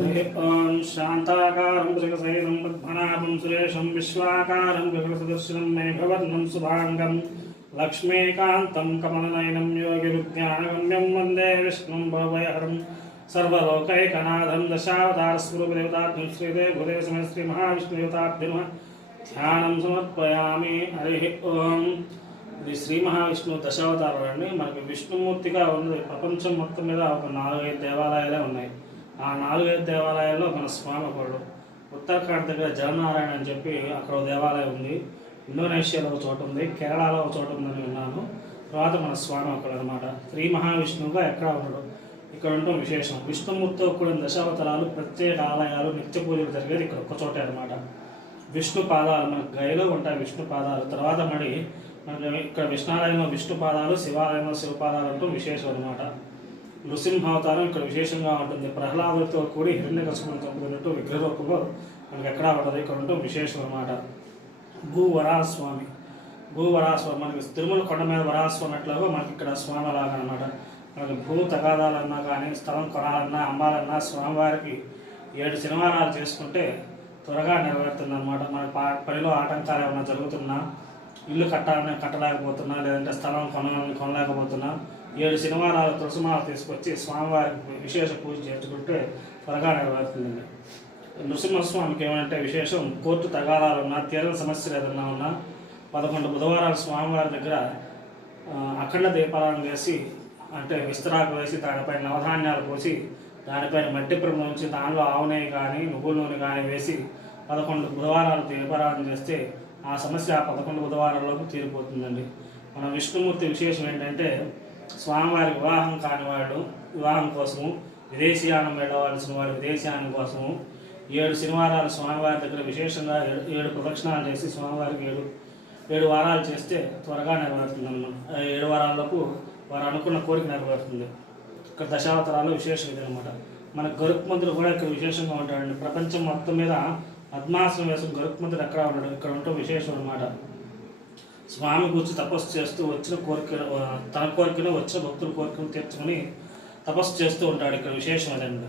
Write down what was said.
ఓం శాంతాకారం జగసైనం పద్మనాభం సురేషం విశ్వాకారం జగసదర్శనం మేఘవర్ణం శుభాంగం లక్ష్మీకాంతం కమలనయనం యోగిరుజ్ఞానగమ్యం వందే విష్ణుం భవయహరం సర్వలోకైకనాథం దశావతారస్వరూపదేవతాభ్యం శ్రీదేవదేవ సమయ శ్రీ మహావిష్ణుదేవతాభ్యం ధ్యానం సమర్పయామి హరి ఓం. ఇది శ్రీ మహావిష్ణువు దశావతారం అండి. మనకి విష్ణుమూర్తిగా ఉన్నది. ప్రపంచం మొత్తం మీద ఒక నాలుగైదు దేవాలయాలే ఉన్నాయి. ఆ నాలుగైదు దేవాలయాల్లో మన స్వామి ఒకడు. ఉత్తరాఖండ్ దగ్గర జలనారాయణ అని చెప్పి అక్కడ దేవాలయం ఉంది. ఇండోనేషియాలో ఒక చోట ఉంది. కేరళలో ఒక చోట ఉందని విన్నాను. తర్వాత మన స్వామి ఒకడు అనమాట శ్రీ మహావిష్ణువుగా ఎక్కడ ఉండడు. ఇక్కడ ఉండటం విశేషం. విష్ణుమూర్తితో కూడిన దశావతారాలు ప్రత్యేక ఆలయాలు నిత్య పూజలు జరిగేది ఇక్కడ ఒక్క చోటే అనమాట విష్ణు పాదాలు మన గైలో ఉంటాయి విష్ణు పాదాలు. తర్వాత మరి మనకి ఇక్కడ విష్ణాలయంలో విష్ణు పాదాలు శివాలయంలో శివపాదాలు అంటూ విశేషం అనమాట నృసింహావతారం ఇక్కడ విశేషంగా ఉంటుంది. ప్రహ్లాదులతో కూడి హిరణ్య కసుకుని చంపుకున్నట్టు విగ్రహ రూపంలో మనకి ఎక్కడా ఉండదు. ఇక్కడ ఉండటం విశేషం అనమాట భూ వరాహస్వామి భూ వరాహస్వామి మనకి తిరుమల కొండ మీద వరాస్వామి అట్లాగో మనకి ఇక్కడ స్వామి అలాగా అనమాట మనకి భూ తగాదాలన్నా కానీ స్థలం కొనాలన్నా అమ్మాలన్నా స్వామివారికి ఏడు శనివారాలు చేసుకుంటే త్వరగా నెరవేరుతుంది అనమాట మన పా- పనిలో ఆటంకాలు ఏమైనా జరుగుతున్నా ఇల్లు కట్టాలని కట్టలేకపోతున్నా లేదంటే స్థలం కొనాలని కొనలేకపోతున్నా ఏడు శనివారాలు తులసిమాల తీసుకొచ్చి స్వామివారికి విశేష పూజ చేసుకుంటే త్వరగా నెరవేరుతుందండి. నృసింహస్వామికి ఏమంటే విశేషం కోర్టు తగాదాలు ఉన్నా తీరని సమస్యలు ఏదన్నా ఉన్నా పదకొండు బుధవారాలు స్వామివారి దగ్గర అఖండ దీపాలను వేసి అంటే విస్తరాకు వేసి దానిపై నవధాన్యాలు పోసి దానిపైన మట్టి ప్రభు దానిలో ఆవు నెయ్యి కానీ నువ్వుల నూనె కానీ వేసి పదకొండు బుధవారాలు దీపారాధన చేస్తే ఆ సమస్య ఆ పదకొండు బుధవారంలోపు తీరిపోతుందండి. మన విష్ణుమూర్తి విశేషం ఏంటంటే స్వామివారి వివాహం కానివాడు వివాహం కోసము విదేశీయానం వెళ్ళవలసిన వాడు విదేశీయానం కోసము ఏడు శనివారాలు స్వామివారి దగ్గర విశేషంగా ఏడు ఏడు ప్రదక్షిణాలు చేసి స్వామివారికి ఏడు ఏడు వారాలు చేస్తే త్వరగా నెరవేరుతుంది అన్నమాట ఏడు వారాల్లోపు వారు అనుకున్న కోరిక నెరవేరుతుంది. ఇక్కడ దశావతారాలు విశేషం ఇదనమాట మన మన మంత్రులు కూడా ఇక్కడ విశేషంగా ఉంటాడండి ప్రపంచం మొత్తం మీద పద్మాసనం వేసం గరుత్మంతుడు ఎక్కడ ఉన్నాడు ఇక్కడ ఉండటం విశేషం అనమాట స్వామి గురించి తపస్సు చేస్తూ వచ్చిన కోరిక తన కోరికను వచ్చిన భక్తుల కోరికను తీర్చుకొని తపస్సు చేస్తూ ఉంటాడు. ఇక్కడ విశేషం అదండి